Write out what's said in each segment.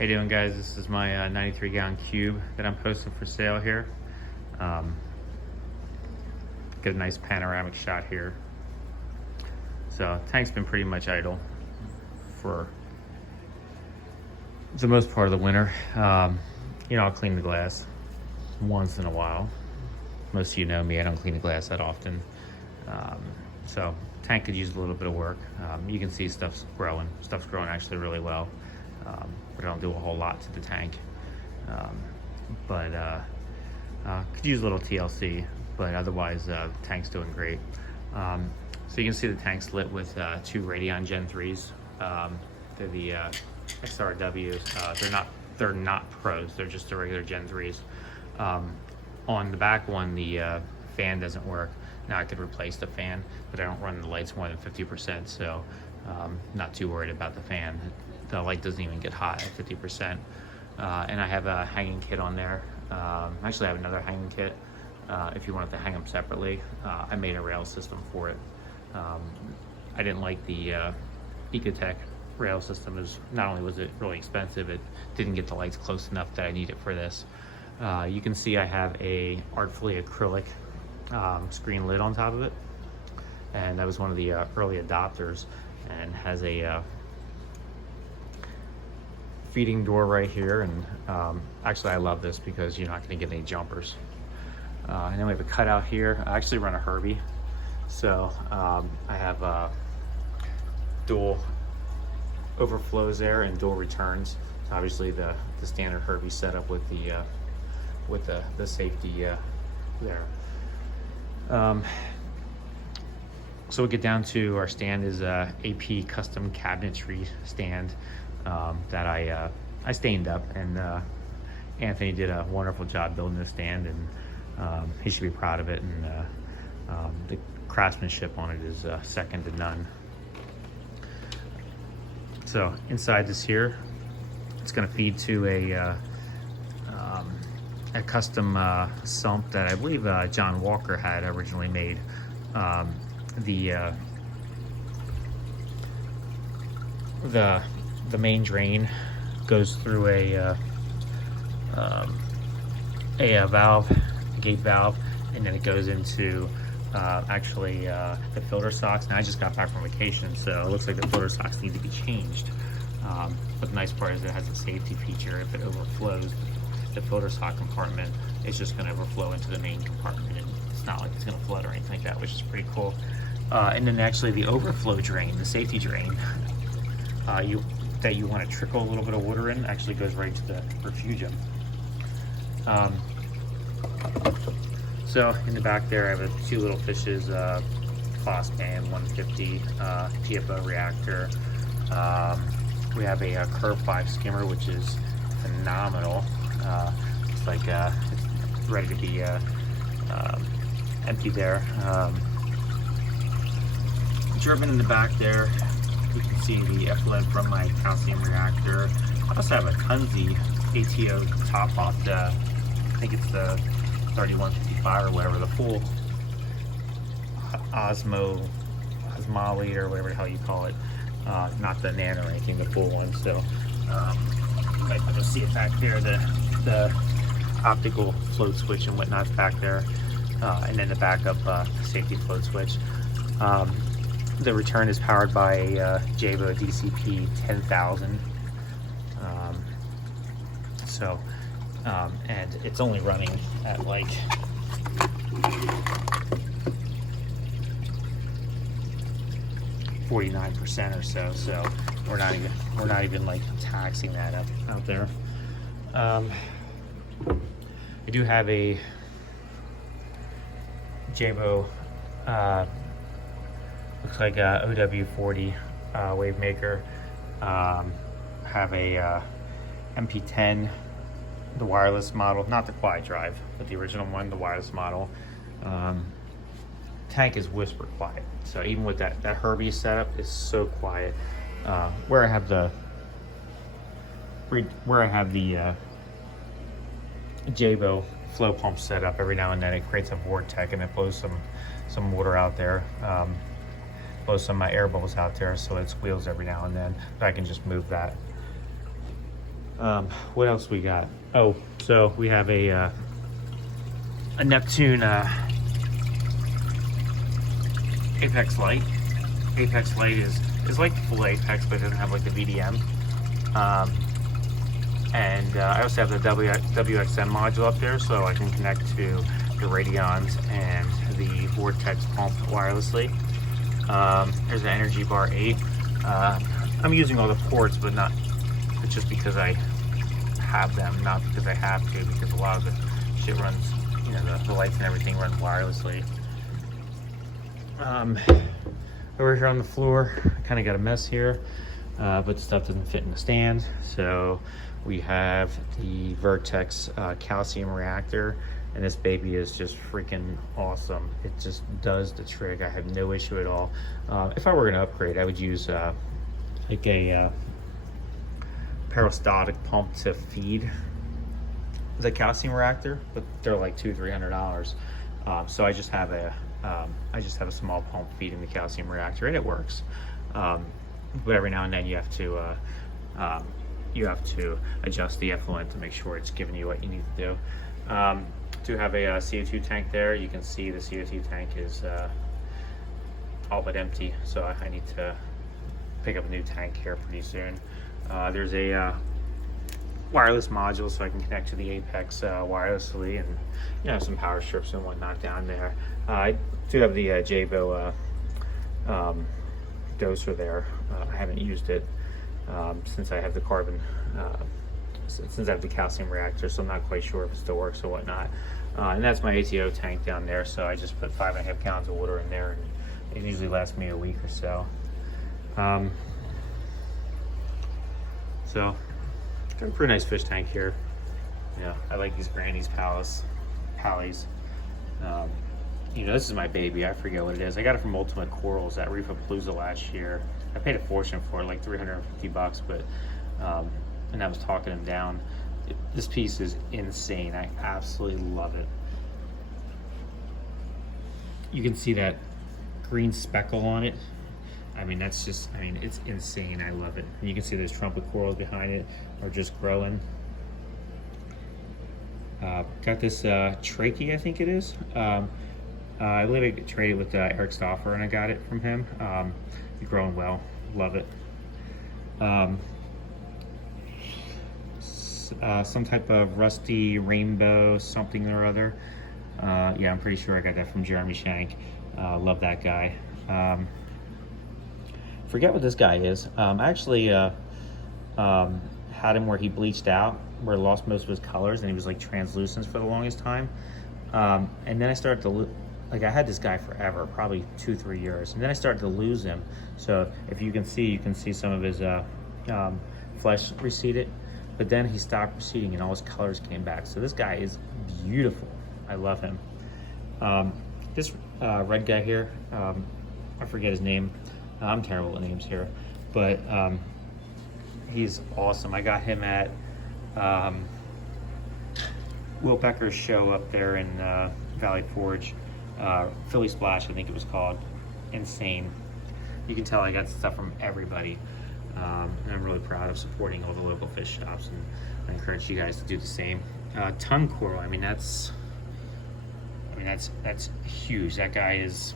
How you doing, guys? This is my 93 gallon cube that I'm posting for sale here. Get a nice panoramic shot here. So tank's been pretty much idle for the most part of the winter. I'll clean the glass once in a while. Most of you know me, I don't clean the glass that often. So tank could use a little bit of work. You can see stuff's growing. Stuff's growing actually really well. But I don't do a whole lot to the tank. Could use a little TLC, but otherwise the tank's doing great. So you can see the tank's lit with two Radion Gen 3s. They're the XRWs. They're not pros, they're just the regular Gen 3s. On the back one, the fan doesn't work. Now I could replace the fan, but I don't run the lights more than 50%, so not too worried about the fan. The light doesn't even get hot at 50%. And I have a hanging kit on there. Actually, I have another hanging kit if you wanted to hang them separately. I made a rail system for it. I didn't like the Ecotech rail system. Not only was it really expensive, it didn't get the lights close enough that I need it for this. You can see I have a artfully acrylic screen lid on top of it, and I was one of the early adopters, and has a feeding door right here. And actually I love this because you're not going to get any jumpers. And then we have a cutout here. I actually run a Herbie, so I have dual overflows there and dual returns. So obviously the standard Herbie setup with the safety there. So we get down to our stand is a AP custom cabinetry stand that I stained up, and Anthony did a wonderful job building this stand, and he should be proud of it. And the craftsmanship on it is second to none. So inside this here, it's going to feed to a custom sump that I believe John Walker had originally made. The main drain goes through a valve, a gate valve, and then it goes into the filter socks. Now I just got back from vacation, so it looks like the filter socks need to be changed. But the nice part is it has a safety feature. If it overflows the filter sock compartment, it's just going to overflow into the main compartment, and it's not like it's going to flood or anything like that, which is pretty cool. And then actually the overflow drain, the safety drain, that you want to trickle a little bit of water in, actually goes right to the refugium. So in the back there, I have two little fishes, Phospan 150 GFO reactor. We have a Curve 5 skimmer, which is phenomenal. It's like it's ready to be empty there. German in the back there, you can see the effluent from my calcium reactor. I also have a Kunze ATO top off the, I think it's the 3155 or whatever, the full Osmoly or whatever the hell you call it. Not the nano or anything, the full one. So you might be able to see it back there, the optical float switch and whatnot back there, and then the backup safety float switch. The return is powered by a Jabo DCP 10,000. And it's only running at like 49% or so. So we're not even like taxing that out there. I do have a Jabo. Looks like a OW40 wave maker. Have a MP10, the wireless model, not the Quiet Drive, but the original one, the wireless model. Tank is whisper quiet, so even with that Herbie setup is so quiet. Where I have the Jabo flow pump set up, every now and then it creates a vortex and it blows some water out there. Blow some air bubbles out there, so it squeals every now and then, but I can just move that What else we got? Oh, so we have a Neptune Apex Lite. Apex Lite is like full Apex, but it doesn't have like the VDM. And I also have the WXM module up there, so I can connect to the Radions and the Vortex pump wirelessly. There's an Energy Bar 8. I'm using all the ports, but not just because I have them, not because I have to, because a lot of the shit runs, you know, the lights and everything run wirelessly. Over here on the floor, I kind of got a mess here, but the stuff doesn't fit in the stand. So we have the Vertex calcium reactor, and this baby is just freaking awesome. It just does the trick. I have no issue at all. If I were going to upgrade, I would use like a peristaltic pump to feed the calcium reactor, but they're like $200-300. So I just have a small pump feeding the calcium reactor, and it works. But every now and then you have to adjust the effluent to make sure it's giving you what you need to do. To have a CO2 tank there, you can see the CO2 tank is all but empty, so I need to pick up a new tank here pretty soon. There's a wireless module, so I can connect to the Apex wirelessly, and you know, some power strips and whatnot down there. I do have the Jabo doser there. I haven't used it since I have the carbon, since I have the calcium reactor, so I'm not quite sure if it still works or whatnot. And that's my ATO tank down there, so I just put 5.5 gallons of water in there, and it usually lasts me a week or so. So, got a pretty nice fish tank here. Yeah, I like these Granny's Pallies. You know, this is my baby. I forget what it is. I got it from Ultimate Corals at Reefapalooza last year. I paid a fortune for it, like $350, but and I was talking him down. This piece is insane. I absolutely love it. You can see that green speckle on it. I mean, that's just, I mean, it's insane. I love it. And you can see those trumpet corals behind it are just growing. Got this trachea, I think it is. I literally traded with Eric Stauffer, and I got it from him. It's growing well. Love it. Some type of rusty rainbow something or other. Yeah, I'm pretty sure I got that from Jeremy Shank. Love that guy. Forget what this guy is. I actually had him where he bleached out, where he lost most of his colors, and he was like translucent for the longest time. And then I started to like, I had this guy forever, probably 2-3 years, and then I started to lose him. So if you can see some of his flesh receded, but then he stopped receding and all his colors came back. So this guy is beautiful. I love him. This red guy here, I forget his name. I'm terrible at names here, but he's awesome. I got him at Will Becker's show up there in Valley Forge. Philly Splash, I think it was called. Insane. You can tell I got stuff from everybody. And I'm really proud of supporting all the local fish shops, and I encourage you guys to do the same. Ton coral, I mean that's huge. That guy is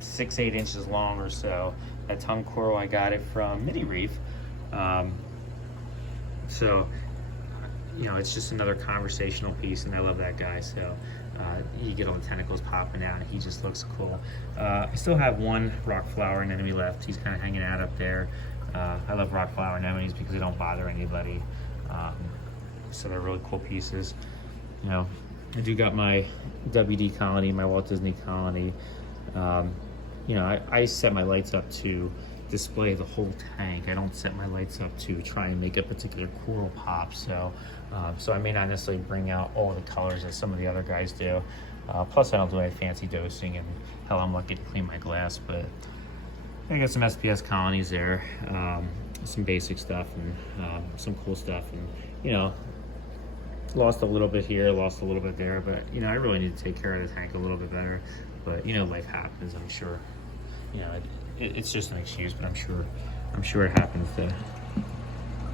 6-8 inches long or so. That ton coral, I got it from Mini Reef. So, you know, it's just another conversational piece, and I love that guy. So you get all the tentacles popping out, and he just looks cool. I still have one rock flower anemone left. He's kind of hanging out up there. I love rock flower anemones because they don't bother anybody. So they're really cool pieces. You know, I do got my WD colony, my Walt Disney colony. You know, I set my lights up to display the whole tank. I don't set my lights up to try and make a particular coral pop. So I may not necessarily bring out all the colors that some of the other guys do. Plus I don't do any fancy dosing, and hell, I'm lucky to clean my glass, but I got some SPS colonies there, some basic stuff, and some cool stuff, and you know, lost a little bit here, lost a little bit there, but you know, I really need to take care of the tank a little bit better. But you know, life happens. I'm sure, you know, it's just an excuse, but I'm sure it happens to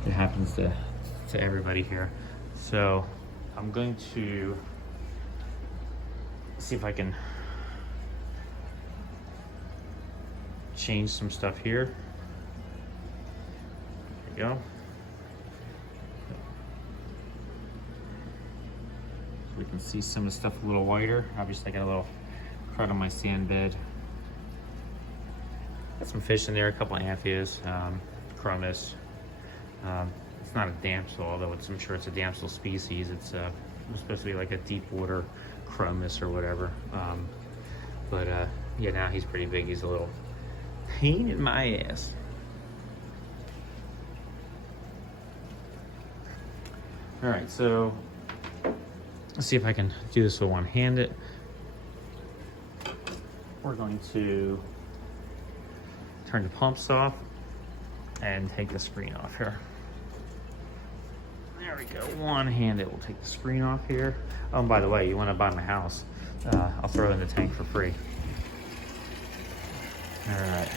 It happens to everybody here. So I'm going to see if I can change some stuff here. There we go. So we can see some of the stuff a little whiter. Obviously I got a little crud on my sand bed. Got some fish in there, a couple of amphias, chromis. It's not a damsel, although I'm sure it's a damsel species. It's supposed to be like a deep water chromis or whatever. Yeah, now he's pretty big. He's a little pain in my ass. All right, so let's see if I can do this with one-handed. We're going to turn the pumps off and take the screen off here. There we go, one-handed. We'll take the screen off here. Oh, and by the way, you want to buy my house, I'll throw it in the tank for free. All right,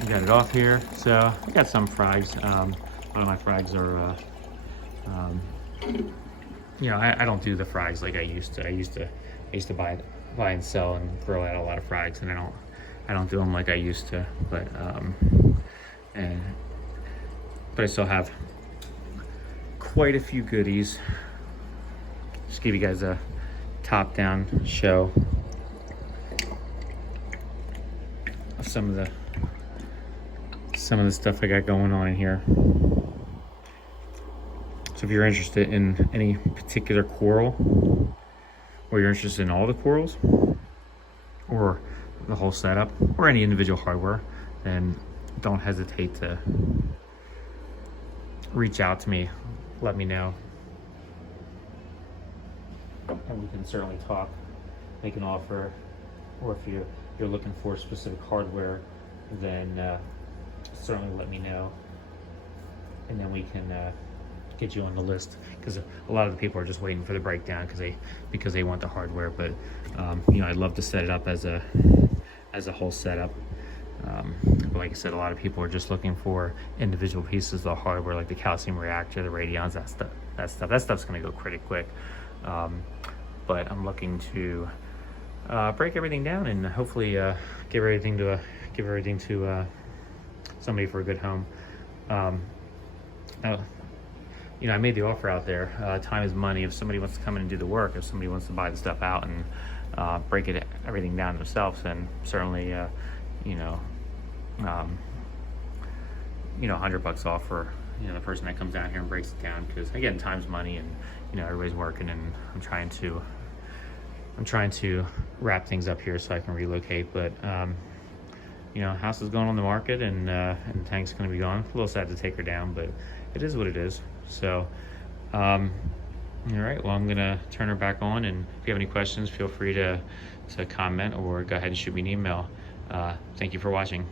we got it off here. So I got some frags. A lot of my frags are, you know, I don't do the frags like I used to. I used to buy and sell and grow out a lot of frags, and I don't do them like I used to. But I still have quite a few goodies. Just give you guys a top-down show of some of the stuff I got going on in here. So if you're interested in any particular coral, or you're interested in all the corals, or the whole setup, or any individual hardware, then don't hesitate to reach out to me. Let me know, and we can certainly talk, make an offer. Or if you're looking for specific hardware, then certainly let me know, and then we can get you on the list, because a lot of the people are just waiting for the breakdown because they want the hardware. But you know, I'd love to set it up as a whole setup. But like I said, a lot of people are just looking for individual pieces of the hardware, like the calcium reactor, the radions, that stuff's going to go pretty quick. But I'm looking to break everything down and hopefully give everything to somebody for a good home. Now, you know, I made the offer out there. Time is money. If somebody wants to come in and do the work, if somebody wants to buy the stuff out and break everything down themselves, then certainly, you know, $100 off for, you know, the person that comes down here and breaks it down. Because again, time's money, and you know, everybody's working, and I'm trying to wrap things up here so I can relocate. But you know, house is going on the market, and the tank's going to be gone. A little sad to take her down, but it is what it is. So, all right. Well, I'm gonna turn her back on, and if you have any questions, feel free to comment or go ahead and shoot me an email. Thank you for watching.